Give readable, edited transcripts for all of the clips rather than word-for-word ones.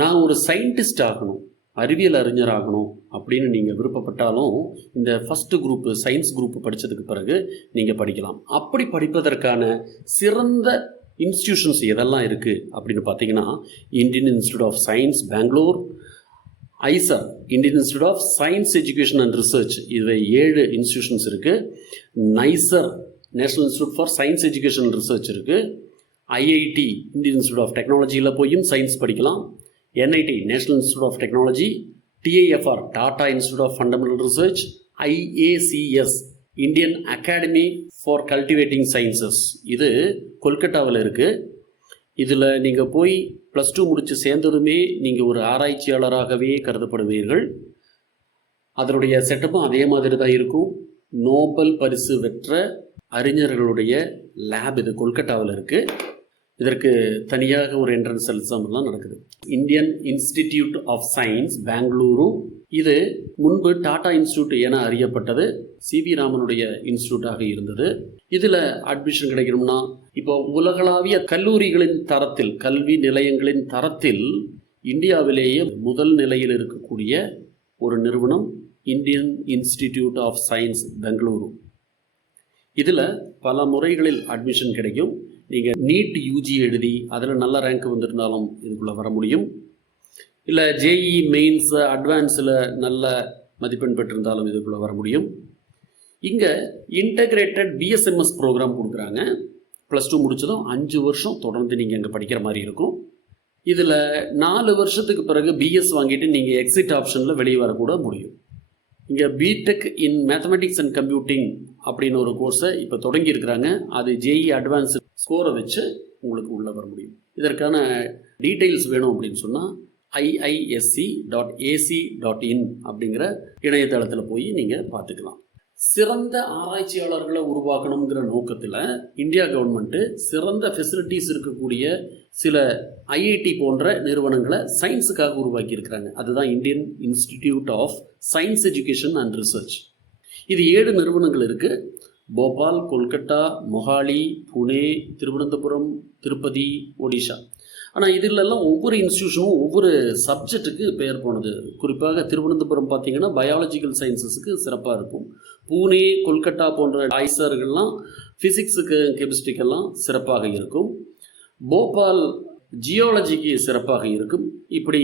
நான் ஒரு சயின்டிஸ்ட் ஆகணும், அறிவியல் அறிஞர் ஆகணும் அப்படின்னு நீங்கள் விருப்பப்பட்டாலும் இந்த ஃபஸ்ட்டு குரூப்பு சயின்ஸ் குரூப் படித்ததுக்கு பிறகு நீங்கள் படிக்கலாம். அப்படி படிப்பதற்கான சிறந்த இன்ஸ்டிடியூஷன்ஸ் எதெல்லாம் இருக்குது அப்படின்னு பார்த்தீங்கன்னா, Indian Institute of Science Bangalore, IISER Indian Institute of Science Education and Research, இவை 7 இன்ஸ்டிடியூஷன்ஸ் இருக்குது. NISER National Institute for Science Education and Research இருக்குது. ஐஐடி இந்தியன் இன்ஸ்டிடியூட் ஆஃப் டெக்னாலஜியில் போயும் சயின்ஸ் படிக்கலாம். NIT National Institute of Technology, TIFR Tata Institute of Fundamental Research, IACS Indian Academy for Cultivating Sciences, இது கொல்கட்டாவில் இருக்குது. இதில் நீங்கள் போய் +2 முடித்து சேர்ந்ததுமே நீங்கள் ஒரு ஆராய்ச்சியாளராகவே கருதப்படுவீர்கள். அதனுடைய செட்டப்பும் அதே மாதிரி தான் இருக்கும். நோபல் பரிசு பெற்ற அறிஞர்களுடைய லேப் இது கொல்கட்டாவில் இருக்குது. இதற்கு தனியாக ஒரு என்ட்ரன்ஸ் எக்ஸாம்லாம் நடக்குது. Indian Institute of Science Bengaluru, இது முன்பு டாடா இன்ஸ்டிடியூட் என அறியப்பட்டது, சிவி ராமனுடைய இன்ஸ்டிடியூட்டாக இருந்தது. இதில் அட்மிஷன் கிடைக்கணும்னா இப்போ உலகளாவிய கல்லூரிகளின் தரத்தில், கல்வி நிலையங்களின் தரத்தில் இந்தியாவிலேயே முதல் நிலையில் இருக்கக்கூடிய ஒரு நிறுவனம் Indian Institute of Science Bengaluru. இதில் பல முறைகளில் அட்மிஷன் கிடைக்கும். நீங்கள் நீட் யூஜி எழுதி அதில் நல்ல ரேங்க் வந்திருந்தாலும் இதுக்குள்ளே வர முடியும். இல்லை ஜேஇ மெயின்ஸ் அட்வான்ஸில் நல்ல மதிப்பெண் பெற்றிருந்தாலும் இதுக்குள்ளே வர முடியும். இங்கே இன்டகிரேட்டட் பிஎஸ்எம்எஸ் ப்ரோக்ராம் கொடுக்குறாங்க. +2 முடிச்சதும் 5 வருஷம் தொடர்ந்து நீங்கள் அங்கே படிக்கிற மாதிரி இருக்கும். இதில் 4 வருஷத்துக்கு பிறகு பிஎஸ் வாங்கிட்டு நீங்கள் எக்ஸிட் ஆப்ஷனில் வெளியே வரக்கூட முடியும். இங்கே BTech in mathematics and computing அப்படின்னு ஒரு கோர்ஸை இப்போ தொடங்கியிருக்கிறாங்க. அது ஜேஇ அட்வான்ஸ் ஸ்கோரை வச்சு உங்களுக்கு உள்ளே வர முடியும். இதற்கான டீட்டெயில்ஸ் வேணும் அப்படின்னு சொன்னால் iisc.ac.in அப்படிங்கிற இணையதளத்தில் போய் நீங்கள் பார்த்துக்கலாம். சிறந்த ஆராய்ச்சியாளர்களை உருவாக்கணுங்கிற நோக்கத்தில் இந்தியா கவர்மெண்ட்டு சிறந்த ஃபெசிலிட்டிஸ் இருக்கக்கூடிய சில ஐஐடி போன்ற நிறுவனங்களை சயின்ஸுக்காக உருவாக்கியிருக்கிறாங்க. அதுதான் Indian Institute of Science Education and Research. இது 7 நிறுவனங்கள் இருக்குது. போபால், கொல்கட்டா, மொஹாலி, புனே, திருவனந்தபுரம், திருப்பதி, ஒடிஷா. ஆனால் இதிலெல்லாம் ஒவ்வொரு இன்ஸ்டியூஷனும் ஒவ்வொரு சப்ஜெக்ட்டுக்கு பெயர் போனது. குறிப்பாக திருவனந்தபுரம் பார்த்திங்கன்னா பயாலஜிக்கல் சயின்சஸுக்கு சிறப்பாக இருக்கும். பூனே, கொல்கட்டா போன்ற ஐசர்கள்லாம் ஃபிசிக்ஸுக்கு கெமிஸ்ட்ரிக்கெல்லாம் சிறப்பாக இருக்கும். போபால் ஜியாலஜிக்கு சிறப்பாக இருக்கும். இப்படி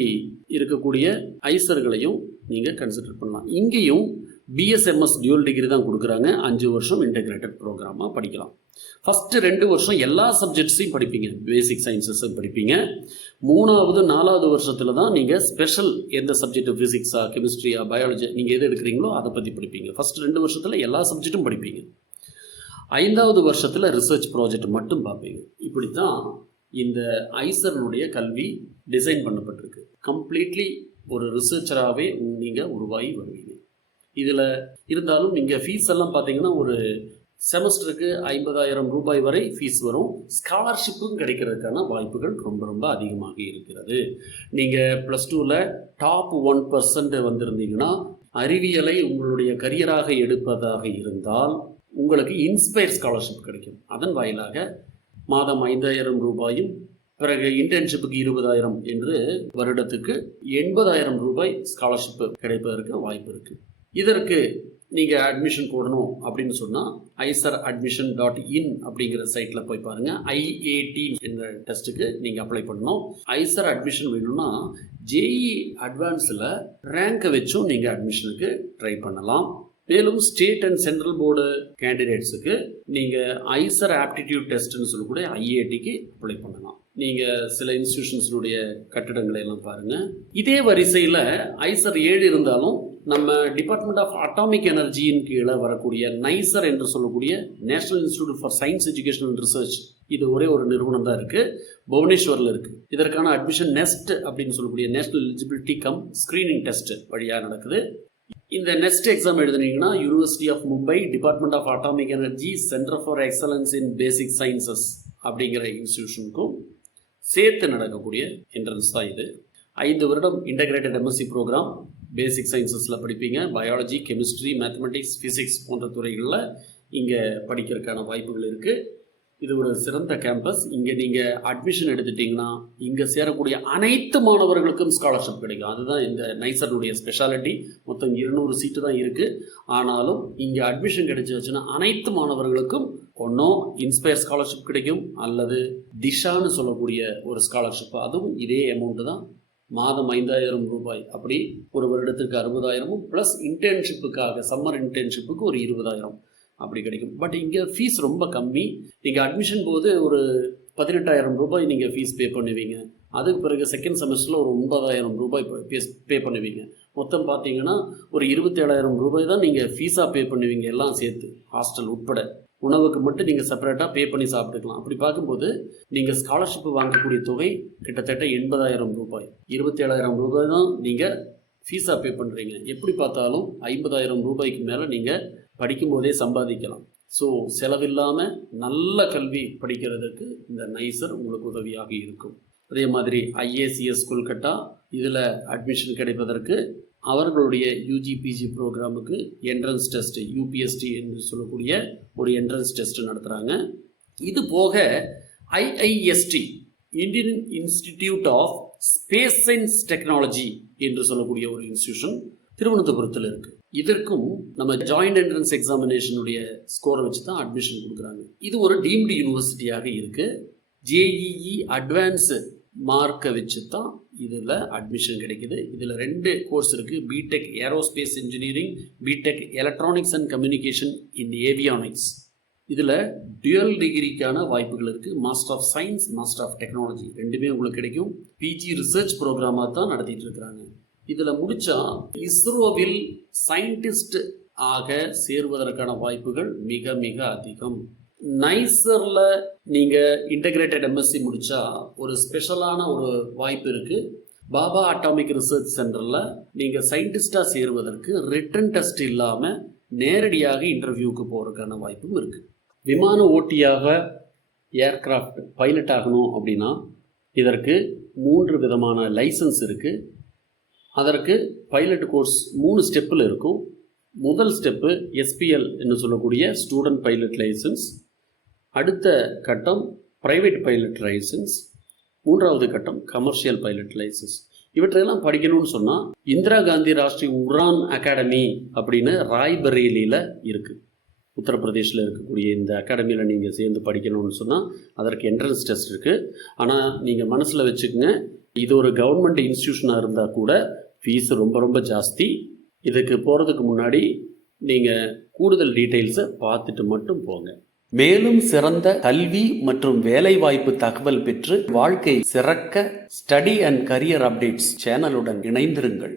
இருக்கக்கூடிய ஐசர்களையும் நீங்கள் கன்சிடர் பண்ணலாம். இங்கேயும் பிஎஸ்எம்எஸ் டியூல் டிகிரி தான் கொடுக்குறாங்க. 5 வருஷம் இன்டகிரேட்டட் ப்ரோக்ராமாக படிக்கலாம். ஃபஸ்ட்டு 2 வருஷம் எல்லா சப்ஜெக்ட்ஸையும் படிப்பீங்க, பேசிக் சயின்சஸும் படிப்பீங்க. 3வது 4வது வருஷத்தில் தான் நீங்கள் ஸ்பெஷல் எந்த சப்ஜெக்ட், ஃபிசிக்ஸா, கெமிஸ்ட்ரியா, பயாலஜி நீங்கள் எது எடுக்கிறீங்களோ அதை பற்றி படிப்பீங்க. ஃபஸ்ட்டு 2 வருஷத்தில் எல்லா சப்ஜெக்ட்டும் படிப்பீங்க. 5வது வருஷத்தில் ரிசர்ச் ப்ராஜெக்ட் மட்டும் பார்ப்பீங்க. இப்படி தான் இந்த ஐசர்னுடைய கல்வி டிசைன் பண்ணப்பட்டிருக்கு. கம்ப்ளீட்லி ஒரு ரிசர்ச்சராகவே நீங்கள் உருவாகி வருவீங்க. இதில் இருந்தாலும் நீங்கள் ஃபீஸ் எல்லாம் பார்த்தீங்கன்னா ஒரு செமஸ்டருக்கு 50,000 ரூபாய் வரை ஃபீஸ் வரும். ஸ்காலர்ஷிப்பும் கிடைக்கிறதுக்கான வாய்ப்புகள் ரொம்ப ரொம்ப அதிகமாக இருக்கிறது. நீங்கள் +2ல் டாப் 1% வந்திருந்தீங்கன்னா, அறிவியலை உங்களுடைய கரியராக எடுப்பதாக இருந்தால் உங்களுக்கு இன்ஸ்பயர் ஸ்காலர்ஷிப் கிடைக்கும். அதன் வாயிலாக மாதம் 5,000 ரூபாயும், பிறகு இன்டர்ன்ஷிப்புக்கு 20,000 என்று வருடத்துக்கு 80,000 ரூபாய் ஸ்காலர்ஷிப்பு கிடைப்பதற்கு வாய்ப்பு இருக்குது. இதற்கு நீங்கள் அட்மிஷன் போடணும் அப்படின்னு சொன்னால் isar.admission.in அப்படிங்கிற சைட்டில் போய் பாருங்கள். ஐஏடி என்ற டெஸ்ட்டுக்கு நீங்கள் அப்ளை பண்ணணும். ஐசர் அட்மிஷன் வேணும்னா ஜேஇ அட்வான்ஸில் ரேங்கை வச்சும் நீங்கள் அட்மிஷனுக்கு ட்ரை பண்ணலாம். மேலும் ஸ்டேட் அண்ட் சென்ட்ரல் போர்டு கேண்டிடேட்ஸுக்கு நீங்கள் ஐசர் ஆப்டிடியூட் டெஸ்ட்னு சொல்லக்கூடிய ஐஏடிக்கு அப்ளை பண்ணலாம். நீங்கள் சில இன்ஸ்டிடியூஷன்ஸினுடைய கட்டிடங்களை எல்லாம் பாருங்கள். இதே வரிசையில் ஐசர் 7 இருந்தாலும் நம்ம டிபார்ட்மெண்ட் ஆஃப் அட்டாமிக் எனர்ஜியின் கீழே வரக்கூடிய நைசர் என்று சொல்லக்கூடிய national Institute for Science Education and Research, இது ஒரே ஒரு நிறுவனம் தான் இருக்குது, புவனேஸ்வரில் இருக்குது. இதற்கான அட்மிஷன் நெஸ்ட் அப்படின்னு சொல்லக்கூடிய National Eligibility cum Screening Test வழியாக நடக்குது. இந்த நெக்ஸ்ட் எக்ஸாம் எழுதுனீங்கன்னா University of Mumbai, Department of Atomic Energy, Centre for Excellence in Basic Sciences அப்படிங்கிற இன்ஸ்டிடியூஷனுக்கும் சேர்த்து நடக்கக்கூடிய என்ட்ரன்ஸ் தான் இது. 5 வருடம் இன்டகிரேட்டட் எம்எஸ்சி ப்ரோக்ராம் பேசிக் சயின்சஸில் படிப்பீங்க. பயாலஜி, கெமிஸ்ட்ரி, மேத்தமெட்டிக்ஸ், ஃபிசிக்ஸ் போன்ற துறைகளில் இங்கே படிக்கிறதுக்கான வாய்ப்புகள் இருக்குது. இது ஒரு சிறந்த கேம்பஸ். இங்கே நீங்கள் அட்மிஷன் எடுத்துட்டிங்கன்னா இங்கே சேரக்கூடிய அனைத்து மாணவர்களுக்கும் ஸ்காலர்ஷிப் கிடைக்கும். அதுதான் இந்த நைசருடைய ஸ்பெஷாலிட்டி. மொத்தம் 200 சீட்டு தான் இருக்குது. ஆனாலும் இங்கே அட்மிஷன் கிடைச்சிச்சுன்னா அனைத்து மாணவர்களுக்கும் ஒன்றும் இன்ஸ்பயர் ஸ்காலர்ஷிப் கிடைக்கும், அல்லது திஷான்னு சொல்லக்கூடிய ஒரு ஸ்காலர்ஷிப். அதுவும் இதே அமௌண்ட்டு தான், மாதம் 5000 ரூபாய். அப்படி ஒரு வருடத்துக்கு 60,000 ப்ளஸ் இன்டர்ன்ஷிப்புக்காக சம்மர் இன்டர்ன்ஷிப்புக்கு ஒரு 20,000 அப்படி கிடைக்கும். பட் இங்கே ஃபீஸ் ரொம்ப கம்மி. நீங்கள் அட்மிஷன் போது ஒரு 18,000 ரூபாய் நீங்கள் ஃபீஸ் பே பண்ணுவீங்க. அதுக்கு பிறகு செகண்ட் செமஸ்டரில் ஒரு 9,000 ரூபாய் பே பண்ணுவீங்க. மொத்தம் பார்த்தீங்கன்னா ஒரு 27,000 ரூபாய் தான் நீங்கள் ஃபீஸாக பே பண்ணுவீங்க, எல்லாம் சேர்த்து ஹாஸ்டல் உட்பட. உணவுக்கு மட்டும் நீங்கள் செப்பரேட்டாக பே பண்ணி சாப்பிட்டுக்கலாம். அப்படி பார்க்கும்போது நீங்கள் ஸ்காலர்ஷிப் வாங்கக்கூடிய தொகை கிட்டத்தட்ட 80,000 ரூபாய். 27,000 ரூபாய் தான் நீங்கள் ஃபீஸாக பே பண்ணுறீங்க. எப்படி பார்த்தாலும் 50,000 ரூபாய்க்கு மேலே நீங்கள் படிக்கும் போதே சம்பாதிக்கலாம். ஸோ செலவில்லாமல் நல்ல கல்வி படிக்கிறதுக்கு இந்த நைசர் உங்களுக்கு உதவியாக இருக்கும். அதே மாதிரி IACS கொல்கட்டா இதில் அட்மிஷன் கிடைப்பதற்கு அவர்களுடைய UG-PG ப்ரோக்ராமுக்கு என்ட்ரன்ஸ் டெஸ்ட் UPST என்று சொல்லக்கூடிய ஒரு என்ட்ரன்ஸ் டெஸ்ட் நடத்துகிறாங்க. இது போக IIST Indian Institute of Space Science Technology என்று சொல்லக்கூடிய ஒரு இன்ஸ்டிடியூஷன் திருவனந்தபுரத்தில் இருக்குது. இதற்கும் நம்ம ஜாயிண்ட் என்ட்ரன்ஸ் எக்ஸாமினேஷனுடைய ஸ்கோரை வச்சு தான் அட்மிஷன் கொடுக்குறாங்க. இது ஒரு டீம்டு யூனிவர்சிட்டியாக இருக்குது. JEE அட்வான்ஸு மார்க்கை வச்சு தான் இதில் அட்மிஷன் கிடைக்குது. இதில் 2 கோர்ஸ் இருக்குது. BTech aerospace engineering, BTech electronics and communication in avionics. இதில் டியூயல் டிகிரிக்கான வாய்ப்புகள் இருக்குது. Master of science, master of technology ரெண்டுமே உங்களுக்கு கிடைக்கும். PG ரிசர்ச் ப்ரோக்ராமாக தான் நடத்திட்டு இருக்கிறாங்க. இதில் முடித்தா இஸ்ரோவில் சயின்டிஸ்ட் ஆக சேருவதற்கான வாய்ப்புகள் மிக மிக அதிகம். நைசரில் நீங்கள் இன்டகிரேட்டட் MSc முடித்தா ஒரு ஸ்பெஷலான ஒரு வாய்ப்பு இருக்குது. பாபா அட்டாமிக் ரிசர்ச் சென்டரில் நீங்கள் சயின்டிஸ்டாக சேருவதற்கு ரிட்டன் டெஸ்ட் இல்லாமல் நேரடியாக இன்டர்வியூக்கு போகிறதுக்கான வாய்ப்பும் இருக்குது. விமான ஓட்டியாக ஏர்கிராஃப்ட் பைலட் ஆகணும் அப்படின்னா இதற்கு 3 விதமான லைசன்ஸ் இருக்குது. அதற்கு பைலட் கோர்ஸ் 3 ஸ்டெப்பில் இருக்கும். முதல் ஸ்டெப்பு SPL என்று சொல்லக்கூடிய ஸ்டூடெண்ட் பைலட் லைசன்ஸ். அடுத்த கட்டம் ப்ரைவேட் பைலட் லைசன்ஸ். 3வது கட்டம் கமர்ஷியல் பைலட் லைசன்ஸ். இவற்றையெல்லாம் படிக்கணும்னு சொன்னால் இந்திரா காந்தி ராஷ்ட்ரிய உடான் அகாடமி அப்படின்னு ராய்பரேலியில் இருக்குது. உத்தரப்பிரதேஷில் இருக்கக்கூடிய இந்த அகாடமியில் நீங்கள் சேர்ந்து படிக்கணும்னு சொன்னால் அதற்கு என்ட்ரன்ஸ் டெஸ்ட் இருக்குது. ஆனால் நீங்கள் மனசில் வச்சுக்கோங்க, இது ஒரு கவர்மெண்ட் இன்ஸ்டிடியூஷனாக இருந்தால் கூட ஃபீஸ் ரொம்ப ரொம்ப ஜாஸ்தி. இதுக்கு போகிறதுக்கு முன்னாடி நீங்கள் கூடுதல் டீட்டெயில்ஸை பார்த்துட்டு மட்டும் போங்க. மேலும் சிறந்த கல்வி மற்றும் வேலைவாய்ப்பு தகவல் பெற்று வாழ்க்கை சிறக்க ஸ்டடி அண்ட் கரியர் அப்டேட்ஸ் சேனலுடன் இணைந்திருங்கள்.